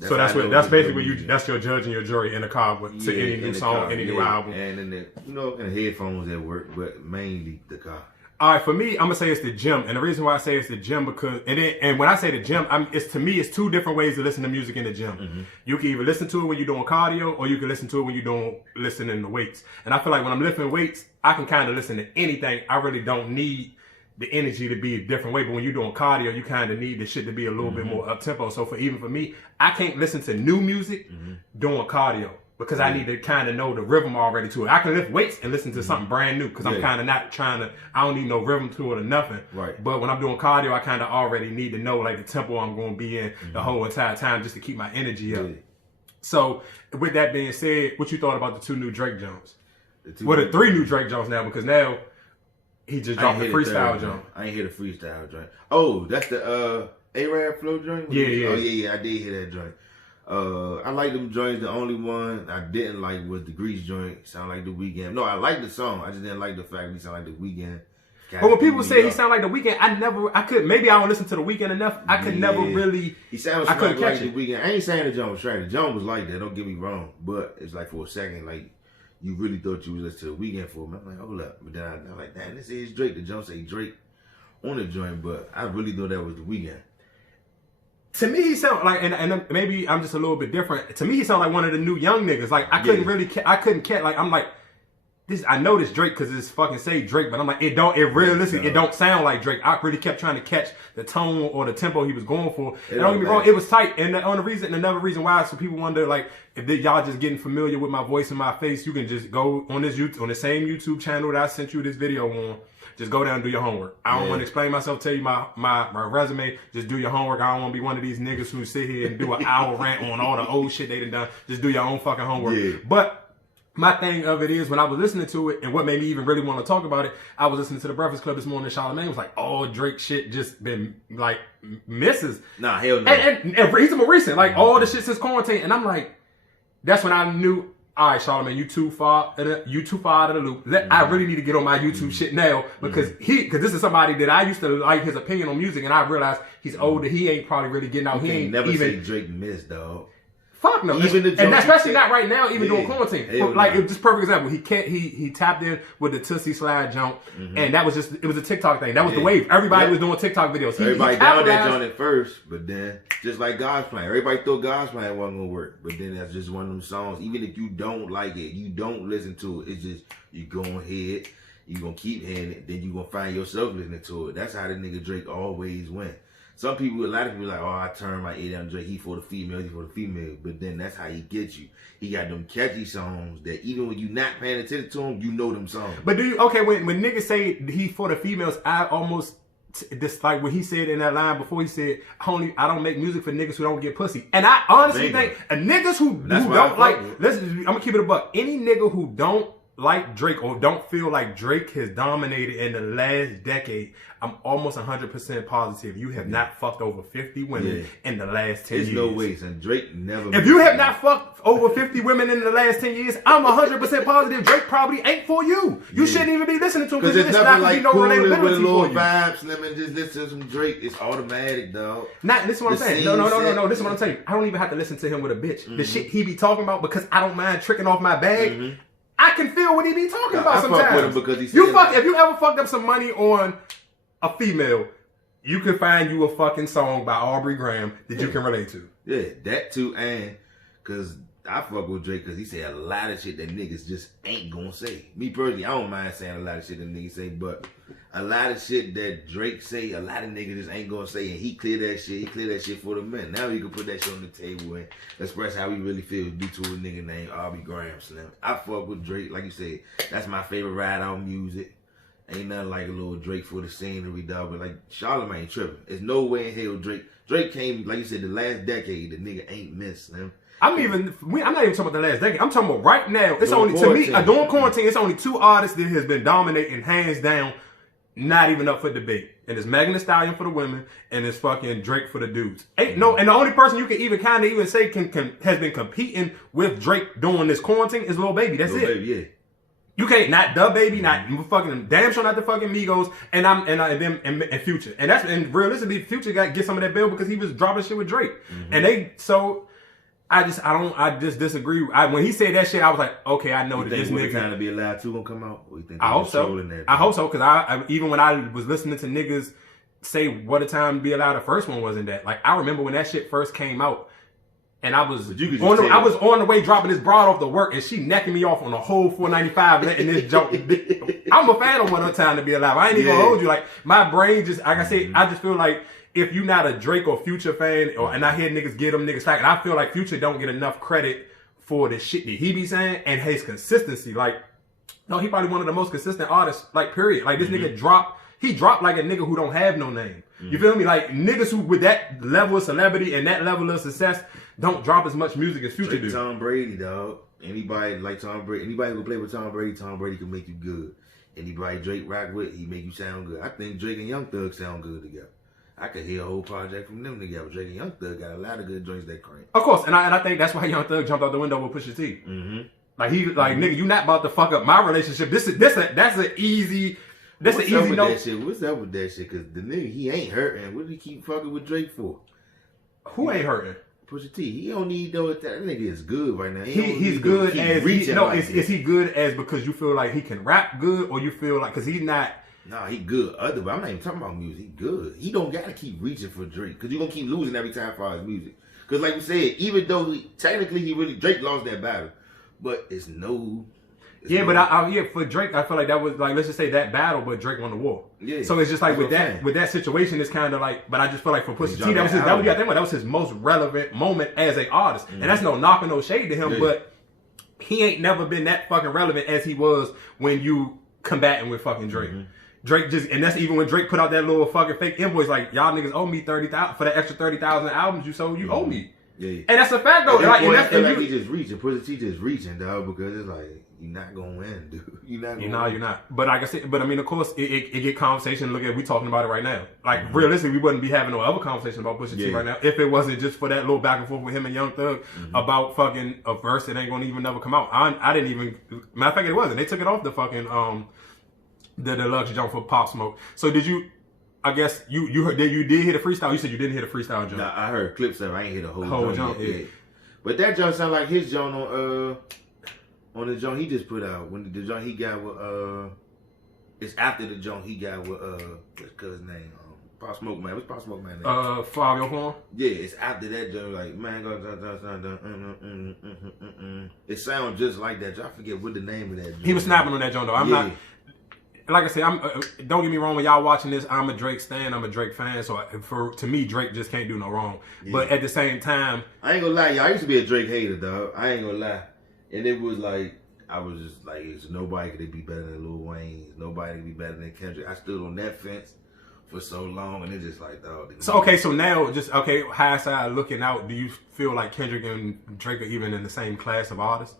So that's basically that's your judge and your jury in the car to any new song, any new album. And in the in the headphones at work, but mainly the car. All right, for me, I'm gonna say it's the gym, and the reason why I say it's the gym because and when I say the gym, it's two different ways to listen to music in the gym. Mm-hmm. You can either listen to it when you're doing cardio, or you can listen to it when you're listening to weights. And I feel like when I'm lifting weights, I can kind of listen to anything. I really don't need the energy to be a different way, but when you're doing cardio, you kind of need the shit to be a little bit more up tempo. So even for me, I can't listen to new music doing cardio because I need to kind of know the rhythm already to it. I can lift weights and listen to something brand new because I'm kind of not trying to. I don't need no rhythm to it or nothing. Right. But when I'm doing cardio, I kind of already need to know like the tempo I'm going to be in the whole entire time just to keep my energy up. So with that being said, what you thought about the 2 new Drake Jones? The 3 new Drake Jones now because now. He just dropped the freestyle joint. I ain't hear the freestyle joint. Oh, that's the A-Rap flow joint? Yeah. Oh, yeah, I did hear that joint. I like them joints. The only one I didn't like was the Grease joint. Sound like The Weeknd. No, I like the song. I just didn't like the fact he sound like The Weeknd. But when people say he sound like The Weeknd, maybe I don't listen to The Weeknd enough. I could never really. He sounds like The Weeknd. I ain't saying the joint was trash. The joint was like that. Don't get me wrong. But it's like for a second, like. You really thought you was listening to The Weeknd for him. I'm like, hold up. But then I'm like, damn, this is Drake. The joint say Drake on the joint, but I really thought that was The Weeknd. To me, he sound like, and maybe I'm just a little bit different. To me, he sound like one of the new young niggas. Like, I couldn't catch, like, I'm like, I know this Drake because it's fucking say Drake, but I'm like, it don't sound like Drake. I really kept trying to catch the tone or the tempo he was going for. And don't get me wrong, it was tight. And another reason why, so people wonder, like, if y'all just getting familiar with my voice and my face, you can just go on the same YouTube channel that I sent you this video on. Just go down and do your homework. I don't want to explain myself, tell you my resume. Just do your homework. I don't want to be one of these niggas who sit here and do an hour rant on all the old shit they done. Just do your own fucking homework. Yeah. But my thing of it is, when I was listening to it, and what made me even really want to talk about it, I was listening to the Breakfast Club this morning, and Charlamagne was like, oh, Drake shit just been, like, misses. Nah, hell no. And he's more recent, like, all the shit since quarantine. And I'm like, that's when I knew, all right, Charlamagne, you too far out of the loop. I really need to get on my YouTube shit now, because this is somebody that I used to like his opinion on music, and I realized he's older. He ain't probably really getting out. He ain't never say Drake missed, dog. Fuck no, and especially not right now, even during quarantine. Like, just perfect example. He tapped in with the Tootsie Slide jump, and that was it was a TikTok thing. That was the wave. Everybody was doing TikTok videos. Everybody down that joint at first, but then just like God's Plan, everybody thought God's Plan wasn't gonna work, but then that's just one of them songs. Even if you don't like it, you don't listen to it. It's just you gonna hear it, you gonna keep hearing it, then you gonna find yourself listening to it. That's how the nigga Drake always went. A lot of people like, oh, I turn my ear down Drake, he for the female, but then that's how he gets you. He got them catchy songs that even when you not paying attention to him, you know them songs. But when niggas say he for the females, I almost, just like what he said in that line before, he said, I don't make music for niggas who don't get pussy. And I honestly think, niggas who don't like, I'm gonna keep it a buck, any nigga who don't like Drake or don't feel like Drake has dominated in the last decade, I'm almost 100% positive you have not fucked over 50 women in the last 10 years. There's no way, son. Drake never. If you have not fucked over 50 women in the last 10 years, I'm 100% positive Drake probably ain't for you. You shouldn't even be listening to him because it's not going to be no relatability with a little for you. Vibes, let me just listen to some Drake. It's automatic, dog. This is what I'm saying. No. This is what I'm saying. I don't even have to listen to him with a bitch. The shit he be talking about, because I don't mind tricking off my bag. I can feel what he be talking about sometimes. I fuck with him because he said if you ever fucked up some money on a female, you can find you a fucking song by Aubrey Graham that you can relate to. Yeah, that too, and because I fuck with Drake because he say a lot of shit that niggas just ain't gonna say. Me personally, I don't mind saying a lot of shit that niggas say, but a lot of shit that Drake say, a lot of niggas just ain't gonna say, and he clear that shit. He clear that shit for the men. Now he can put that shit on the table and express how he really feels due to a nigga named Aubrey Graham Slim. I fuck with Drake, like you said. That's my favorite ride out music. Ain't nothing like a little Drake for the scenery, dog. But like Charlamagne tripping. There's no way in hell Drake came, like you said, the last decade. The nigga ain't missed, Slim. I'm not even talking about the last decade. I'm talking about right now. It's only, to me, during quarantine, it's only 2 artists that has been dominating hands down, not even up for debate. And it's Megan Thee Stallion for the women, and it's fucking Drake for the dudes. And the only person you can even kind of even say has been competing with Drake during this quarantine is Lil Baby. That's it. Baby, yeah. You can't, not the Baby, not fucking, damn sure not the fucking Migos, and Future. And realistically, Future got get some of that bill because he was dropping shit with Drake. And I just disagree. When he said that shit, I was like, okay, I know You that think this What a nigga. Time to Be Alive 2 gonna come out? Or you think I hope so. That I hope so, because I even when I was listening to niggas say What a Time to Be Alive, the first one wasn't that. Like, I remember when that shit first came out, and I was I was on the way dropping this broad off to work, and she necking me off on the whole 495 and this joke. I'm a fan of What a Time to Be Alive. I ain't even gonna hold you. Like, my brain just, like I said, I just feel like if you're not a Drake or Future fan, and I hear niggas give them niggas back, and I feel like Future don't get enough credit for the shit that he be saying and his consistency. Like, no, he probably one of the most consistent artists, like, period. Like, this nigga he dropped like a nigga who don't have no name. You feel me? Like, niggas who with that level of celebrity and that level of success don't drop as much music as Future do. Tom Brady, dog. Anybody like Tom Brady, anybody who play with Tom Brady can make you good. Anybody Drake rock with, he make you sound good. I think Drake and Young Thug sound good together. I could hear a whole project from them together. Drake and Young Thug got a lot of good joints that crank. Of course, and I think that's why Young Thug jumped out the window with Pusha T. Like, nigga, you not about to fuck up my relationship. That's an easy. That's an easy note. What's up with that shit? Because the nigga, he ain't hurting. What did he keep fucking with Drake for? Who ain't hurting? Pusha T. He don't need that nigga is good right now. He's good as is he good as because you feel like he can rap good, or you feel like because he's not. Nah, he good. I'm not even talking about music. He good. He don't gotta keep reaching for Drake because you're gonna keep losing every time for his music. Because like we said, even though Drake lost that battle, but it's no. But for Drake, I feel like that was like, let's just say that battle, but Drake won the war. Yeah. So it's just like with that situation, it's kind of like, but I just feel like for Pusha T, that was his most relevant moment as an artist, and that's no knocking, no shade to him, but he ain't never been that fucking relevant as he was when you combating with fucking Drake. Drake just, and that's even when Drake put out that little fucking fake invoice, like, y'all niggas owe me 30,000 for the extra 30,000 albums you sold. You owe me. Yeah. And that's a fact though. He just reaching. Pusha T just reaching, dog, because it's like, you're not gonna win, dude. You're not. But like I said, I mean, of course, it get conversation. Look at we talking about it right now. Like realistically, we wouldn't be having no other conversation about Pusha T right now if it wasn't just for that little back and forth with him and Young Thug about fucking a verse that ain't gonna even never come out. I didn't even. Matter of fact, it wasn't. They took it off the fucking the deluxe jump for Pop Smoke. So did you? I guess you heard, you did hear the freestyle. You said you didn't hear the freestyle jump. Nah, I heard clips of it. I ain't hear the whole jump. Yeah. But that jump sound like his jump on the joint he just put out. When the joint he got with it's after the joint he got with what's his name? Pop Smoke Man. What's Pop Smoke Man name? Fabio Form? Yeah, it's after that joint, like, man, it sounds just like that. I forget what the name of that joint. He was snapping on that joint though. I'm not. Like I said, don't get me wrong. When y'all watching this, I'm a Drake stan. I'm a Drake fan. So to me, Drake just can't do no wrong. Yeah. But at the same time, I ain't gonna lie, y'all. I used to be a Drake hater, dog. I ain't gonna lie, and it was like I was just like, nobody could be better than Lil Wayne. Nobody could be better than Kendrick. I stood on that fence for so long, and it's just like, dog. So now, hindsight looking out, do you feel like Kendrick and Drake are even in the same class of artists?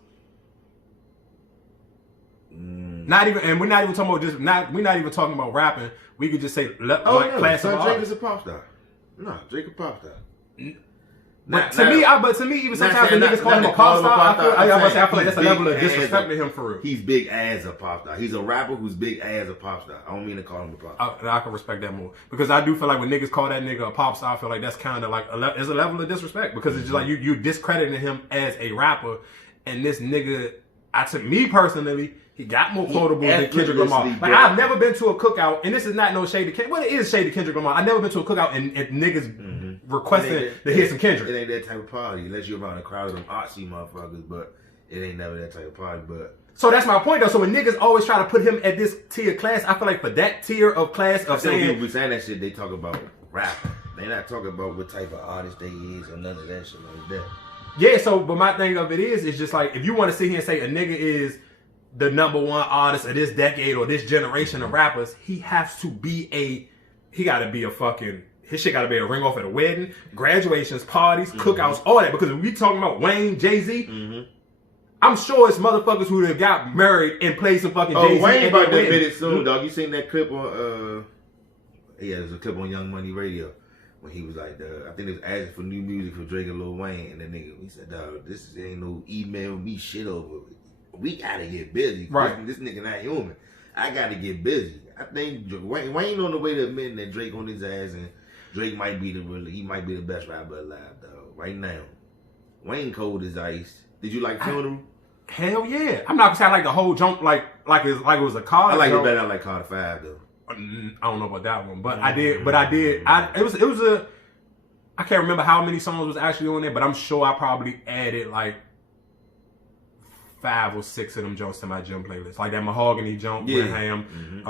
Not even, and we're not even talking about we're not even talking about rapping. We could just say class of artists. Drake is a pop star. No, Drake a pop star. But to me, even sometimes when niggas call him a pop star, I feel like that's a level of disrespect to him for real. He's big as a pop star. He's a rapper who's big as a pop star. I don't mean to call him a pop star. I can respect that more because I do feel like when niggas call that nigga a pop star, I feel like that's kind of like there's a level of disrespect because it's just like you discrediting him as a rapper, and this nigga, to me personally, he got more quotable than Kendrick Lamar. Like, I've never been to a cookout, and this is not no shade to Kendrick. Well, it is shade to Kendrick Lamar. I've never been to a cookout and niggas requesting to hear some Kendrick. It ain't that type of party, unless you're around a crowd of them artsy motherfuckers, but it ain't never that type of party. But so that's my point, though. So when niggas always try to put him at this tier class, I feel like for that tier of class of saying... people be saying that shit, they talk about rap. They not talking about what type of artist they is or none of that shit like that. Yeah, so, but my thing of it is just like, if you want to sit here and say a nigga is the number one artist of this decade or this generation of rappers, he has to be his shit gotta be a ring off at a wedding, graduations, parties, cookouts, all that. Because if we talking about Wayne, Jay-Z, I'm sure it's motherfuckers who have got married and played some fucking Jay-Z. Wayne about to admit it soon, dog. You seen that clip on, there's a clip on Young Money Radio when he was like, I think it was asking for new music for Drake and Lil Wayne, and the nigga, he said, dog, this ain't no email me shit over. We gotta get busy. Right. This nigga not human. I gotta get busy. I think Wayne on the way to admitting that Drake on his ass, and Drake might be the best rapper alive, dog. Right now. Wayne Cold as Ice. Did you like Funeral? Hell yeah. I'm not gonna say I like the whole jump like it was a Carter. I like jump. it better than I like Carter 5 though. I don't know about that one, but I did. It was a. I can't remember how many songs was actually on there, but I'm sure I probably added like 5 or 6 of them jumps to my gym playlist, like that Mahogany jump with Ham.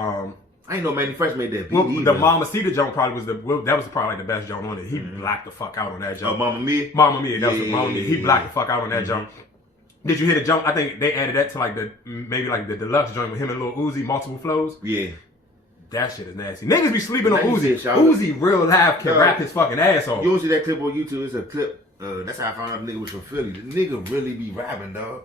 I ain't know Manny Fresh made that beat. Well, the Mama Cedar jump probably was that was probably like the best jump on it. He blacked the fuck out on that jump. Oh, Mama Mia. Mama Mia. That was Mama Mia. He blacked the fuck out on that jump. Did you hear the jump? I think they added that to like maybe the deluxe joint with him and Lil Uzi, multiple flows. Yeah. That shit is nasty. Niggas be sleeping on Uzi. Uzi real live can rap his fucking ass off. You don't see that clip on YouTube? It's a clip. That's how I found out the nigga was from Philly. The nigga really be rapping, dog.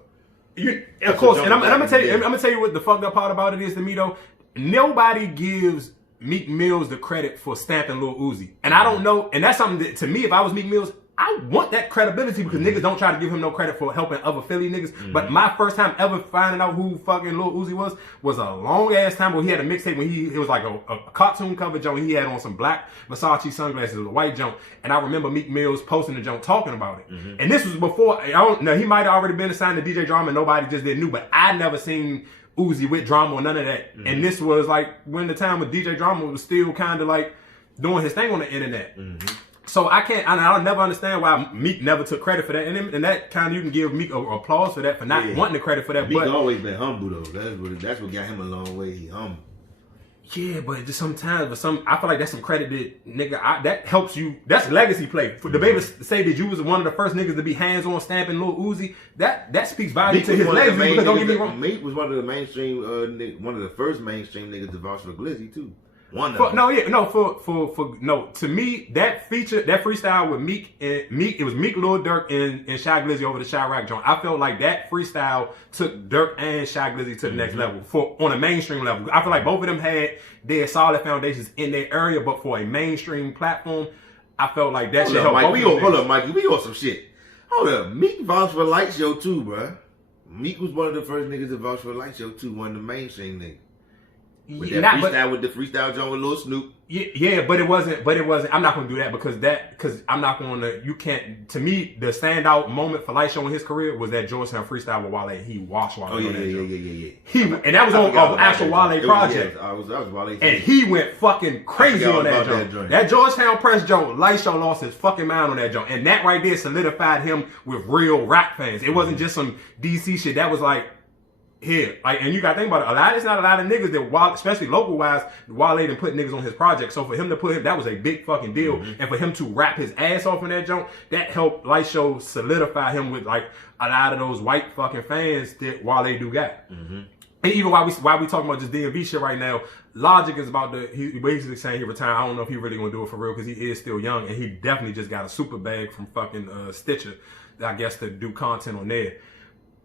Of course, and I'm gonna tell you. I'm gonna tell you what the fucked up part about it is to me though. Nobody gives Meek Mills the credit for stamping Lil Uzi, and I don't know. And that's something that to me, if I was Meek Mills, I want that credibility because niggas don't try to give him no credit for helping other Philly niggas. But my first time ever finding out who fucking Lil Uzi was a long ass time where he had a mixtape when it was like a cartoon cover joint. He had on some black Versace sunglasses, a white jump, and I remember Meek Mills posting the jump talking about it. And this was before I don't know. He might have already been assigned to DJ Drama, and nobody just didn't know. But I never seen Uzi with Drama or none of that. And this was like when the time when DJ Drama was still kind of like doing his thing on the internet. So I'll never understand why Meek never took credit for that. And that kind of, you can give Meek applause for that, for not wanting the credit for that. Meek always been humble though. That's what got him a long way. He humble. Yeah, but just sometimes, I feel like that's some credit that, nigga, that helps you. That's legacy play. For the baby say that you was one of the first niggas to be hands-on stamping Lil Uzi, that speaks volume to his legacy. Because don't get me wrong. Meek was one of the mainstream, one of the first mainstream niggas to vouch for Glizzy too. To me, that freestyle with Meek, it was Meek, Lil Durk, and Shy Glizzy over the Chirac joint. I felt like that freestyle took Durk and Shy Glizzy to the next level, on a mainstream level. I feel like both of them had their solid foundations in their area, but for a mainstream platform, I felt like that shit helped. Hold up, Mikey. We on some shit. Hold up. Meek vouched for Light Show too, bruh. Meek was one of the first niggas to vouch for Light Show too, one of the mainstream niggas. With the freestyle joint with Lil Snoop. Yeah, but it wasn't. I'm not gonna do that because I'm not gonna. You can't. To me, the standout moment for Light Show in his career was that Georgetown freestyle with Wale. He washed Wale. Yeah. And that was on an actual Wale project. That was Wale. And he went fucking crazy on that joint. That Georgetown press joint, Light Show lost his fucking mind on that joint, and that right there solidified him with real rap fans. It wasn't just some DC shit. That was like. Here, and you gotta think about it. It's not a lot of niggas that, especially local wise, Wale didn't put niggas on his project. So for him to put him, that was a big fucking deal. And for him to rap his ass off in that joint, that helped Light Show solidify him with like a lot of those white fucking fans that Wale do got. And even while we talking about just DMV shit right now, Logic is about he basically saying he retired. I don't know if he really gonna do it for real because he is still young, and he definitely just got a super bag from fucking Stitcher, I guess, to do content on there.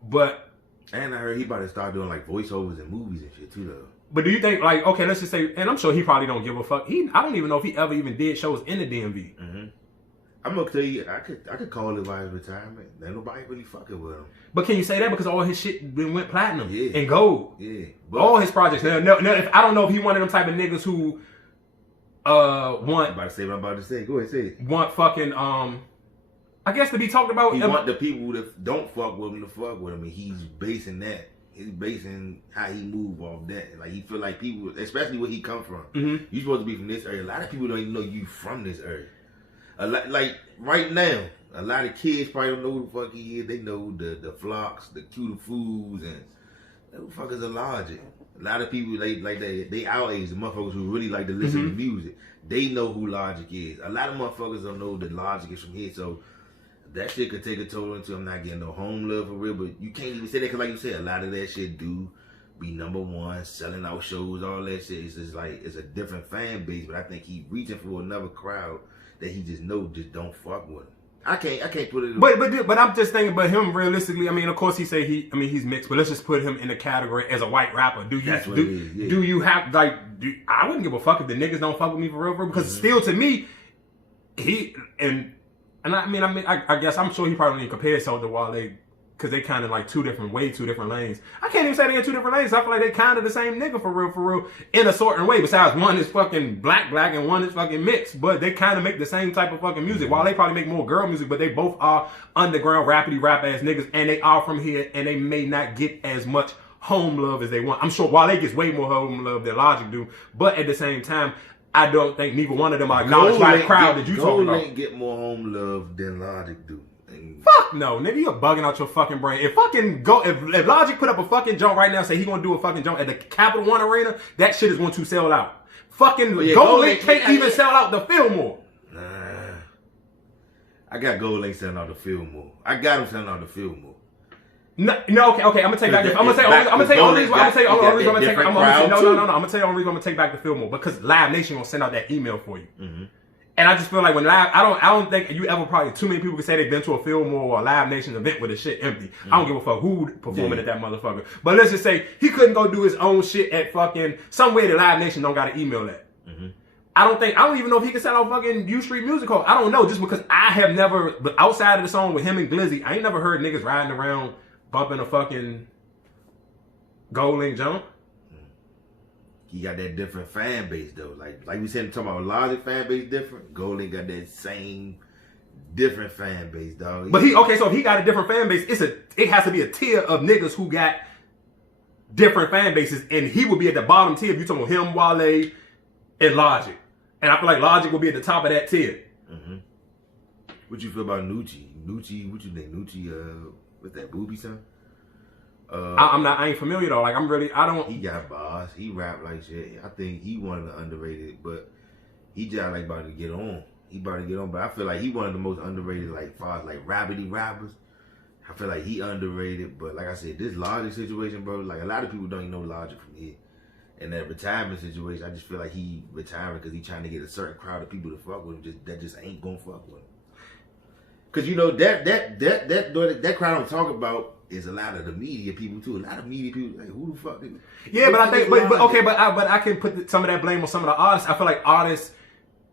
But. And I heard he about to start doing like voiceovers and movies and shit too though. But do you think like, okay, let's just say, and I'm sure he probably don't give a fuck. I don't even know if he ever even did shows in the DMV. I'm gonna tell you, I could call it by his retirement. Ain't nobody really fucking with him. But can you say that because all his shit went platinum and gold? Yeah, but all his projects. Now, I don't know if he one of them type of niggas who want. I'm about to say what I'm about to say. Go ahead, say it. Want fucking I guess to be talked about. He want the people that don't fuck with him to fuck with him, and he's basing that. He's basing how he move off that. Like he feel like people, especially where he come from. You supposed to be from this area. A lot of people don't even know you from this area. Like right now, a lot of kids probably don't know who the fuck he is. They know the Flocks, the Cutie Fools, and who the fuck is a Logic. A lot of people they our age, the motherfuckers who really like to listen to music. They know who Logic is. A lot of motherfuckers don't know that Logic is from here, so. That shit could take a toll into I'm not getting no home love for real, but you can't even say that because like you said, a lot of that shit do be number one, selling out shows, all that shit. It's just like, it's a different fan base, but I think he reaching for another crowd that he just don't fuck with him. I can't put it. But I'm just thinking about him realistically. I mean, of course he say he's mixed, but let's just put him in the category as a white rapper. Do you have I wouldn't give a fuck if the niggas don't fuck with me for real, because still to me, I guess I'm sure he probably didn't compare himself to Wale because they kind of like two different lanes. I can't even say they're in two different lanes. I feel like they kind of the same nigga for real, in a certain way. Besides, one is fucking black, and one is fucking mixed. But they kind of make the same type of fucking music. While they probably make more girl music, but they both are underground, rapidy rap ass niggas, and they are from here, and they may not get as much home love as they want. I'm sure while they get way more home love than Logic do, but at the same time, I don't think neither one of them are acknowledged by the crowd that you talking about. Gold get more home love than Logic do. Fuck no, nigga, you're bugging out your fucking brain. If Logic put up a fucking joint right now, say he gonna do a fucking joint at the Capital One Arena, that shit is going to sell out. Fucking Gold Link can't even sell out the Fillmore. Nah, I got Gold Link selling out the Fillmore. I got him selling out the Fillmore. No, okay. I'm gonna take back. I'm gonna tell you the only reason I'm gonna take back the Fillmore because Live Nation gonna send out that email for you. Mm-hmm. And I just feel like when Live, I don't think you ever probably too many people can say they've been to a Fillmore or a Live Nation event with the shit empty. Mm-hmm. I don't give a fuck who performing at that motherfucker. But let's just say he couldn't go do his own shit at fucking somewhere that Live Nation don't got to email that. Mm-hmm. I don't even know if he can sell out fucking U Street Music Hall. I don't know, just because I have never, but outside of the song with him and Glizzy, I ain't never heard niggas riding around bumping a fucking Gold Link jump. He got that different fan base though. Like we said, talking about Logic fan base different. Gold Link got that same different fan base, dog. But so if he got a different fan base, it has to be a tier of niggas who got different fan bases, and he would be at the bottom tier if you talking about him, Wale, and Logic. And I feel like Logic will be at the top of that tier. Mm-hmm. What you feel about Nucci? Nucci, what you think? Nucci, with that booby son? I ain't familiar though. Like He got bars. He rap like shit. I think he one of the underrated, but he just like about to get on. He about to get on, but I feel like he one of the most underrated, like far as like rapidy rappers. I feel like he underrated, but like I said, this Logic situation, bro. Like a lot of people don't even know Logic from here. And that retirement situation, I just feel like he retiring because he trying to get a certain crowd of people to fuck with him. That just ain't gonna fuck with him. Cause you know that crowd I'm talking about is a lot of the media people too. A lot of media people like who the fuck? Yeah, but I think, but I can put some of that blame on some of the artists. I feel like artists,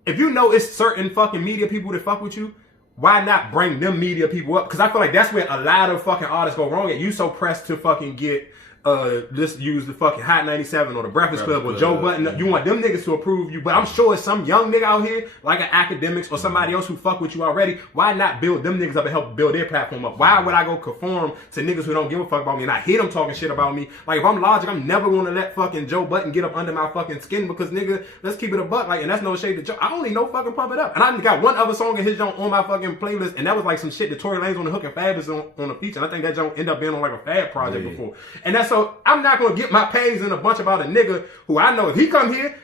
if you know it's certain fucking media people that fuck with you, why not bring them media people up? Because I feel like that's where a lot of fucking artists go wrong. And you so pressed to fucking get just use the fucking Hot 97 or the Breakfast Club or Joe Budden. You want them niggas to approve you, but I'm sure it's some young nigga out here like an Academics or somebody else who fuck with you already. Why not build them niggas up and help build their platform up? Why would I go conform to niggas who don't give a fuck about me and I hear them talking shit about me? Like if I'm Logic, I'm never gonna let fucking Joe Budden get up under my fucking skin because nigga, let's keep it a buck. Like, and that's no shade to Joe. I only know fucking Pump It Up, and I got one other song of his joint on my fucking playlist, and that was like some shit that Tory Lanez on the hook and Fab is on the feature. And I think that joint ended up being on like a Fab project before. And that's so I'm not gonna get my pays in a bunch about a nigga who I know if he come here,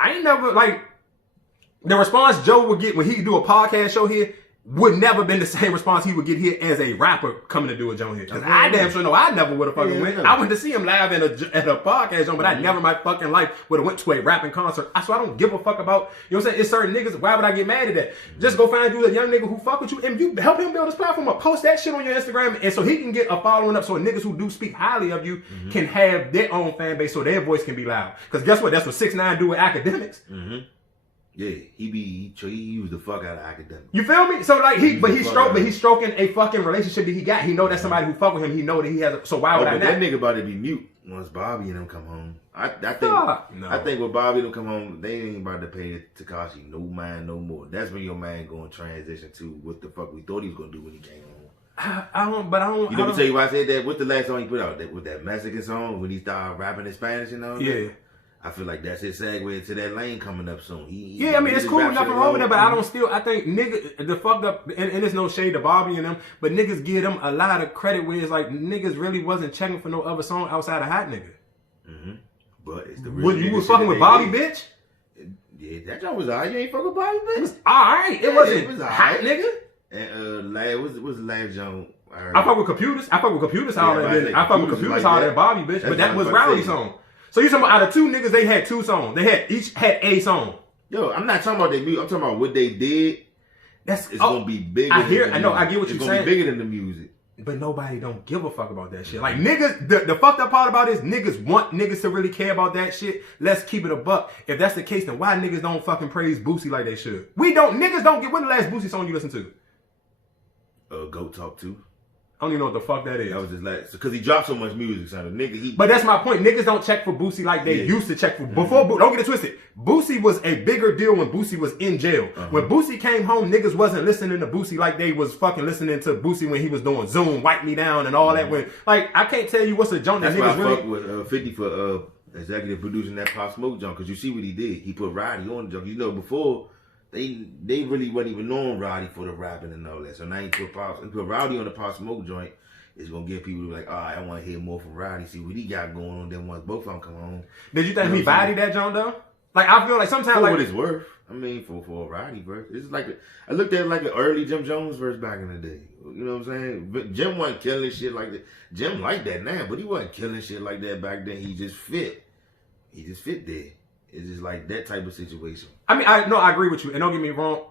I ain't never like the response Joe would get when he do a podcast show here would never been the same response he would get here as a rapper coming to do a joint here. Cause I damn sure know I never would have fucking went. I went to see him live at a podcast joint, but I never in my fucking life would have went to a rapping concert. So I don't give a fuck about, you know what I'm saying? It's certain niggas, why would I get mad at that? Just go find you a young nigga who fuck with you and you help him build his platform up. Post that shit on your Instagram and so he can get a following up so niggas who do speak highly of you can have their own fan base so their voice can be loud. Cause guess what? That's what 6ix9ine do with Academics. Mm-hmm. Yeah, he used the fuck out of Academics. You feel me? So like he's stroking a fucking relationship that he got. He know that somebody who fuck with him. He know that he has. So why would I not? That nigga about to be mute once Bobby and them come home. I think when Bobby and them come home, they ain't about to pay Tekashi no mind no more. That's when your man going to transition to what the fuck we thought he was gonna do when he came home. I don't. You let me tell you why I said that. What's the last song he put out? With that Mexican song when he started rapping in Spanish and all that? Yeah. I feel like that's his segue into that lane coming up soon. I mean, it's cool, nothing wrong with that, but I think niggas, the fucked up, and there's no shade to Bobby and them, but niggas give them a lot of credit where it's like niggas really wasn't checking for no other song outside of Hot Nigga. Mm-hmm. But it's the real you was fucking with Bobby, bitch? Yeah, that joint was alright. You ain't fucking with Bobby, bitch? It was alright. It wasn't Hot Nigga. And what's the last joint? I fuck with Computers. I fuck with Computers harder than Bobby, bitch. But that was Rowdy's song. So you talking about out of two niggas, they had two songs. They each had a song. Yo, I'm not talking about their music. I'm talking about what they did. It's gonna be bigger. I get what you're saying. It's gonna be bigger than the music. But nobody don't give a fuck about that shit. Like niggas, the fucked up part about it is niggas want niggas to really care about that shit. Let's keep it a buck. If that's the case, then why niggas don't fucking praise Boosie like they should? Niggas don't get. When the last Boosie song you listen to? Go Talk 2. I don't even know what the fuck that is. That was just like, because he dropped so much music, son. The nigga, But that's my point. Niggas don't check for Boosie like they used to check for. Before, don't get it twisted. Boosie was a bigger deal when Boosie was in jail. When Boosie came home, niggas wasn't listening to Boosie like they was fucking listening to Boosie when he was doing Zoom, Wipe Me Down, and all that. When, like, I can't tell you what's a joint that that's niggas why I really. fuck with 50 for executive producing that Pop Smoke joint, because you see what he did. He put Roddy on the joint. You know, before they really wasn't even knowing Roddy for the rapping and all that. So now he put Roddy on the Pop Smoke joint. It's gonna get people to be like, all right, I want to hear more from Roddy, see what he got going on. Then once both of them come home. Did you think he bodied that joint though? Like, I feel like sometimes, for like, what it's worth. I mean, for a Roddy verse, it's like I looked at it like an early Jim Jones verse back in the day. You know what I'm saying? But Jim wasn't killing shit like that. Jim like that now, but he wasn't killing shit like that back then. He just fit. He just fit there. It's just like that type of situation. I mean, I agree with you, and don't get me wrong.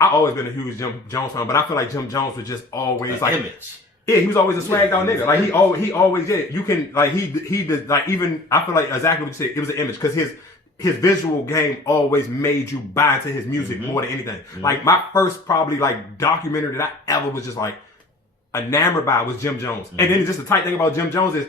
I've always been a huge Jim Jones fan, but I feel like Jim Jones was just always like image. Yeah, he was always a swagged out nigga. Like he always you can like he did like even I feel like exactly what you said. It was an image because his visual game always made you buy into his music more than anything. Like my first probably like documentary that I ever was just like enamored by was Jim Jones. And then just the tight thing about Jim Jones is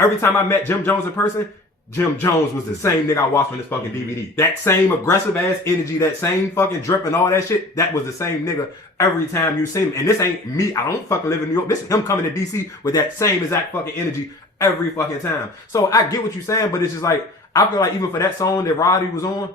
every time I met Jim Jones in person, Jim Jones was the same nigga I watched on this fucking DVD. That same aggressive ass energy, that same fucking drip and all that shit, that was the same nigga every time you see him. And this ain't me. I don't fucking live in New York. This is him coming to DC with that same exact fucking energy every fucking time. So I get what you're saying, but it's just like, I feel like even for that song that Roddy was on,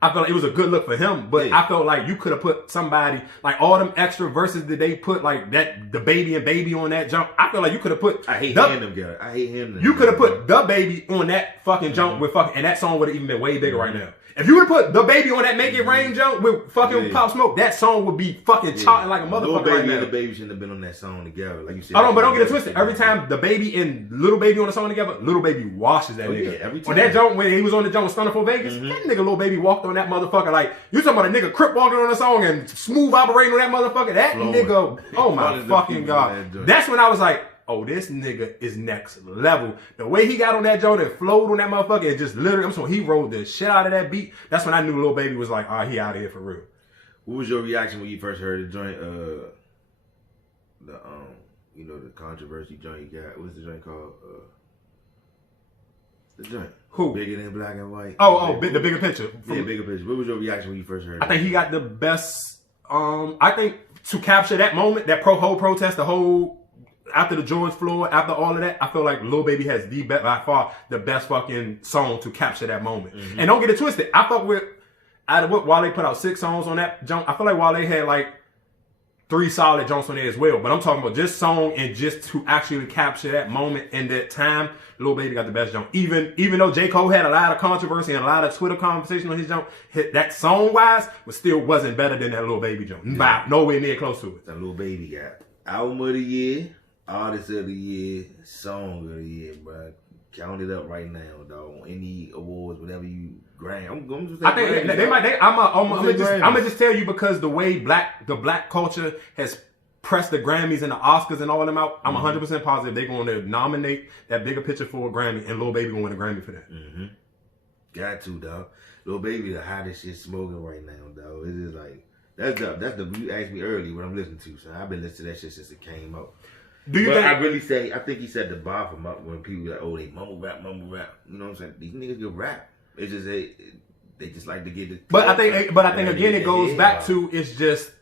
I felt like it was a good look for him, but I felt like you could have put somebody, like all them extra verses that they put, like that, the baby and baby on that jump. I feel like you could have put. I hate hearing them guys. I hate him. You could have put the baby on that fucking jump with fucking, and that song would have even been way bigger right now. If you would have put the baby on that Make It Rain jump with fucking Pop Smoke, that song would be fucking charting like a motherfucker right now. The baby shouldn't have been on that song together, like you said. Hold on, but don't get it twisted. Every time the baby and Little Baby on the song together, Little Baby washes that nigga. Yeah, every time. On that jump when he was on the jump with Stunner for Vegas, that nigga Little Baby walked on that motherfucker like you talking about a nigga Crip walking on the song and smooth operating on that motherfucker. That nigga, oh my fucking god. That's when I was like, oh, this nigga is next level. The way he got on that joint and flowed on that motherfucker, it just literally, I'm sorry, he rolled the shit out of that beat. That's when I knew Lil Baby was like, all right, he out of here for real. What was your reaction when you first heard the joint, the controversy joint you got? What's the joint called? The joint. Who? Bigger Than Black and White. The Bigger Picture. Yeah, Bigger Picture. What was your reaction when you first heard it? I think he got the best, I think to capture that moment, that whole protest, the whole, after the George Floyd, after all of that, I feel like Lil Baby has by far the best fucking song to capture that moment. And don't get it twisted. I fuck with, out of what Wale put out 6 songs on that jump, I feel like Wale had like 3 solid jumps on there as well. But I'm talking about just song and just to actually capture that moment and that time, Lil Baby got the best jump. Even though J. Cole had a lot of controversy and a lot of Twitter conversation on his jump, that song wise wasn't better than that Lil Baby jump. Yeah. Nowhere near close to it. That Lil Baby got Album of the Year, Artist of the Year, Song of the Year, bro. Count it up right now, dog. Any awards, whatever you grant. I'm just. I think they might. I'm gonna just tell you because the way the black culture has pressed the Grammys and the Oscars and all of them out. I'm 100% positive they're going to nominate that Bigger Picture for a Grammy, and Lil Baby gonna win a Grammy for that. Got to, dog. Lil Baby, the hottest shit smoking right now, dog. It is like that's the you asked me earlier what I'm listening to. So I've been listening to that shit since it came out. Do you think? I think he said the bar from up when people like, oh, they mumble rap. You know what I'm saying? These niggas can rap. It's just they just like to get it. But I think again, it goes back to it's just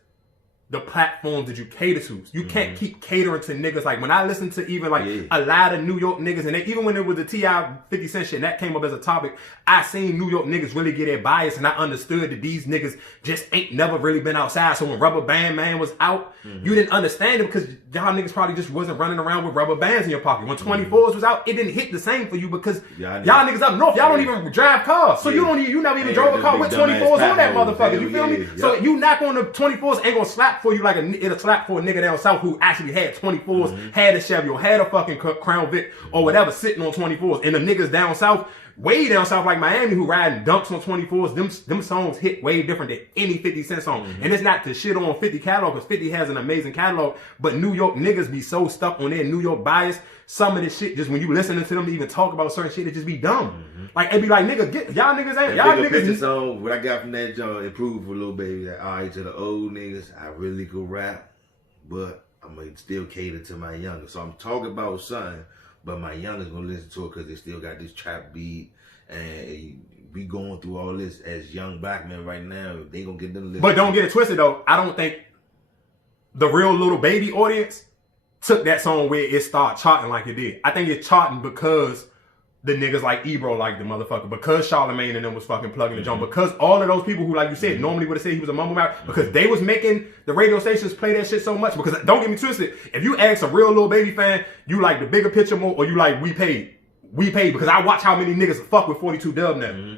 the platforms that you cater to. You can't keep catering to niggas. Like when I listen to even like a lot of New York niggas, and even when it was the T.I. 50 Cent shit, and that came up as a topic, I seen New York niggas really get their bias, and I understood that these niggas just ain't never really been outside. So when Rubber Band Man was out, you didn't understand it because y'all niggas probably just wasn't running around with rubber bands in your pocket. When 24s was out, it didn't hit the same for you because y'all niggas up north, y'all don't even drive cars. So you never even drove a car with 24s on that motherfucker. You feel me? So you knock on the 24s, ain't gonna slap for you like it'll slap for a nigga down south who actually had 24s, had a Chevy or had a fucking Crown Vic or whatever sitting on 24s. And the niggas down south, way down south like Miami who riding dunks on 24s, them songs hit way different than any 50 Cent song. And it's not to shit on 50 catalog because 50 has an amazing catalog, but New York niggas be so stuck on their New York bias. Some of this shit, just when you listening to them even talk about certain shit, it just be dumb. Like, it be like, nigga, y'all niggas ain't, y'all niggas. The song, what I got from that joint, improved for Lil Baby, that, all right, to the old niggas, I really could rap, but I'm gonna still cater to my youngest. So I'm talking about something, but my youngest gonna listen to it because they still got this trap beat, and we going through all this as young black men right now. They gonna get them to listen. But don't get it twisted though. I don't think the real Little Baby audience took that song where it started charting like it did. I think it's charting because the niggas like Ebro like the motherfucker, because Charlamagne and them was fucking plugging the joint, because all of those people who, like you said, normally would have said he was a mumble rapper, because they was making the radio stations play that shit so much. Because don't get me twisted, if you ask a real Little Baby fan, you like the Bigger Picture more, or you like We Paid, because I watch how many niggas fuck with 42 Dub now.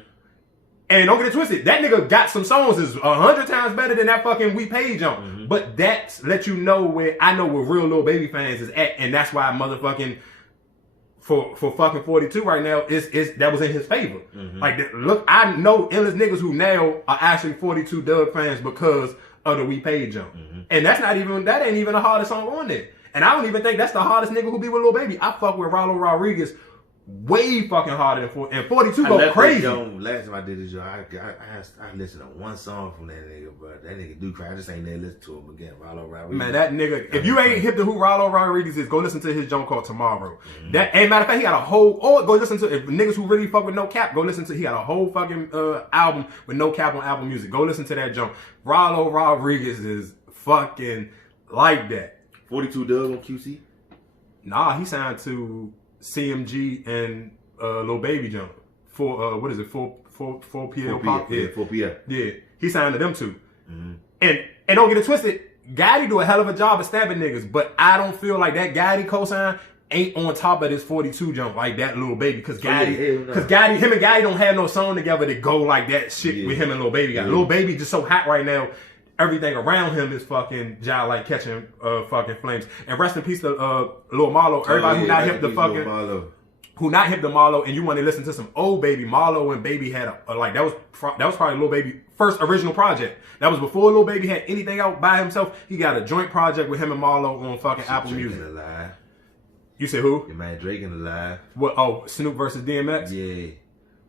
And don't get it twisted, that nigga got some songs is 100 times better than that fucking We Paid jump. But that let you know where I know where real Little Baby fans is at, and that's why motherfucking for fucking 42 right now is that was in his favor. Like, look, I know endless niggas who now are actually 42 Dub fans because of the We Paid jump. And that ain't even the hardest song on there. And I don't even think that's the hardest nigga who be with Lil Baby. I fuck with Rollo Rodriguez way fucking harder than 40, and 42 go crazy. Last time I did this show, I listened to one song from that nigga, but that nigga do cry. I just ain't there listen to him again. Rollo Rodriguez. Man, that nigga, if you ain't hip to who Rollo Rodriguez is, go listen to his joint called Tomorrow. That, and matter of fact, he got a whole, or go listen to, if niggas who really fuck with No Cap, go listen to, he got a whole fucking album with No Cap on Apple Music. Go listen to that joint. Rollo Rodriguez is fucking like that. 42 Dub on QC? Nah, he signed to CMG and Lil Baby jump for what is it? 4 PL Pop? Yeah, 4 PL. Yeah, he signed to them too. And don't get it twisted, Gotti do a hell of a job of stabbing niggas, but I don't feel like that Gotti cosign ain't on top of this 42 jump like that Lil Baby, because Gotti, him and Gotti don't have no song together to go like that shit with him and Lil Baby got. Lil Baby just so hot right now. Everything around him is fucking jive like catching fucking flames. And rest in peace to Lil Marlo. Everybody who not hip to fucking who not hip to Marlo, and you want to listen to some old Baby. Marlo and Baby had like that was probably Lil Baby first original project. That was before Lil Baby had anything out by himself. He got a joint project with him and Marlo on fucking Apple Music. You said who? Your man Drake in the live. What? Oh, Snoop versus DMX. Yeah,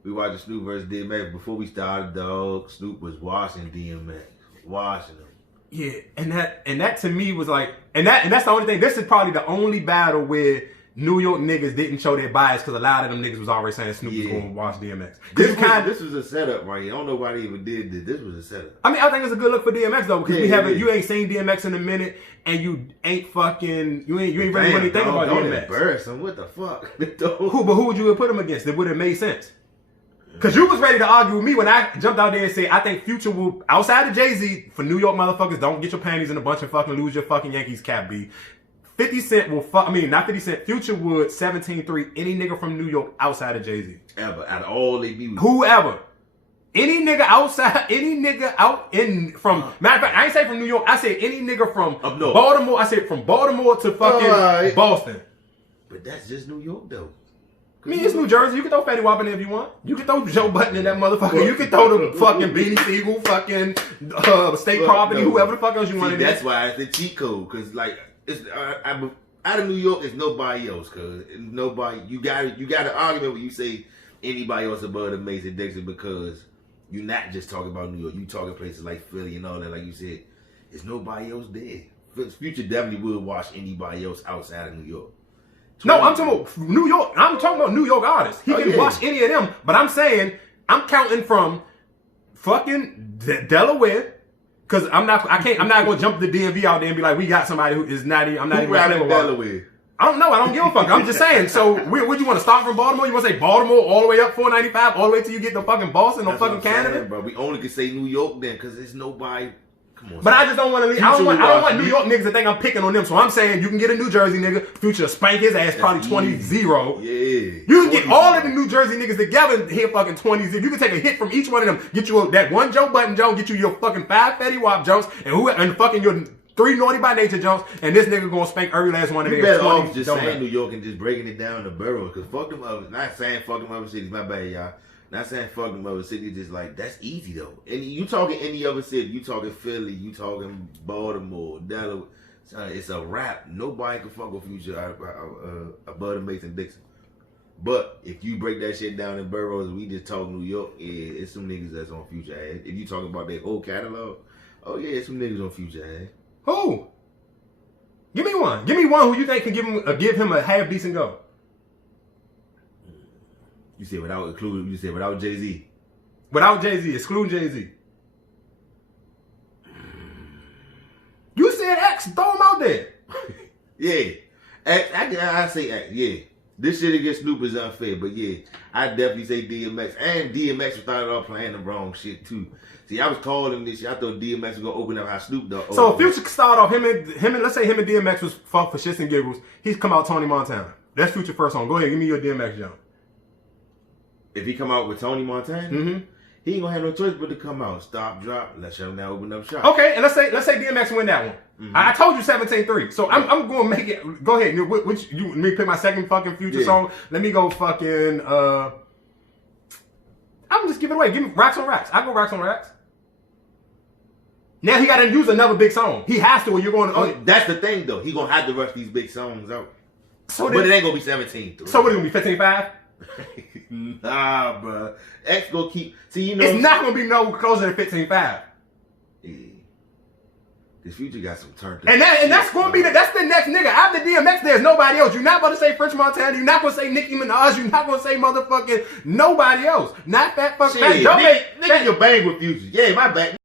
we watched Snoop versus DMX before we started. Dog, Snoop was washing DMX. Watching them. Yeah, and that to me was like, and that's the only thing. This is probably the only battle where New York niggas didn't show their bias, because a lot of them niggas was already saying Snoop was going to watch DMX. This was a setup, right? I don't know why they even did this. This was a setup. I mean, I think it's a good look for DMX though, because you ain't seen DMX in a minute, and you ain't really thinking about DMX. Embarrass him. What the fuck? Who would you have put him against? It would have made sense. Because you was ready to argue with me when I jumped out there and said, I think Future will, outside of Jay-Z, for New York motherfuckers, don't get your panties in a bunch and fucking lose your fucking Yankees cap, B. 50 Cent will not 50 Cent, Future would 17-3 any nigga from New York outside of Jay-Z. Ever. Out of all they music. Whoever. Any nigga outside, any nigga out in, from, matter of fact, I ain't say from New York, I said any nigga from Baltimore, I said from Baltimore to fucking Boston. But that's just New York though. I mean, it's New Jersey. You can throw Fetty Wap in there if you want. You can throw Joe Button in that motherfucker. You can throw the fucking Beanie Siegel, fucking State Property, whoever the fuck else you want in there. That's why it's the cheat code, because like it's out of New York, it's nobody else. Because nobody, you got an argument when you say anybody else above the Mason Dixon, because you're not just talking about New York. You talking places like Philly and all that. Like you said, there's nobody else there. Future definitely would watch anybody else outside of New York. No, I'm talking about New York. I'm talking about New York artists. He can watch any of them, but I'm saying I'm counting from fucking Delaware, because I'm not going to jump the DMV out there and be like, we got somebody who is not even. I'm not even in Delaware. I don't know. I don't give a fuck. I'm just saying. So, would you want to start from Baltimore? You want to say Baltimore all the way up 495, all the way till you get to fucking Boston or fucking Canada? Saying, bro, we only can say New York then, because there's nobody. But I just don't want to leave. I don't want New York niggas to think I'm picking on them. So I'm saying you can get a New Jersey nigga, Future spank his ass probably 20-0. Yeah. You can get all of the New Jersey niggas together and hit fucking 20-0. You can take a hit from each one of them. Get you that one Joe Button Jones, get you your fucking 5 Fetty Wap Jones, and fucking your 3 Naughty by Nature Jones, and this nigga gonna spank every last one of them. You better off just saying New York and just breaking it down to boroughs, because fuck them others. Not saying fuck them other cities, my bad, y'all. Not saying fuck them other cities, just like, that's easy though. And you talking any other city, you talking Philly, you talking Baltimore, Delaware, it's a rap. Nobody can fuck with Future above the Mason Dixon. But if you break that shit down in boroughs, we just talk New York, yeah, it's some niggas that's on Future ass. If you talking about their whole catalog, oh yeah, it's some niggas on Future ass. Who? Give me one. Give me one who you think can give him a half decent go. You said without Jay-Z. Without Jay-Z, excluding Jay-Z. You said X, throw him out there. Yeah. I say X, yeah. This shit against Snoop is unfair, but yeah, I definitely say DMX. And DMX started off playing the wrong shit too. See, I was calling this shit. I thought DMX was gonna open up how Snoop Dogg. So if Future start off him and let's say him and DMX was fuck for shits and giggles, he's come out Tony Montana. That's Future first song. Go ahead, give me your DMX jump. If he come out with Tony Montana, he ain't gonna have no choice but to come out, stop, drop, let Shut Down open up shop. Okay, and let's say DMX win that one. I told you 17-3, so I'm gonna make it. Go ahead, which you let me pick my second fucking Future song. Let me go fucking. I'm just giving away. Give me Racks on Racks. I go Racks on Racks. Now he got to use another big song. He has to, or you're going to. That's the thing, though. He gonna have to rush these big songs out. So but it ain't gonna be 17-3. So what it gonna be 15-5? Nah, bro. X gonna keep. See, it's not gonna be no closer than 15-5. Yeah. This Future got some turn. And that's gonna be that's the next nigga. After DMX, there's nobody else. You're not gonna say French Montana. You're not gonna say Nicki Minaj. You're not gonna say motherfucking nobody else. Not that fucking. Nigga, your bang with Future. Yeah, my bad.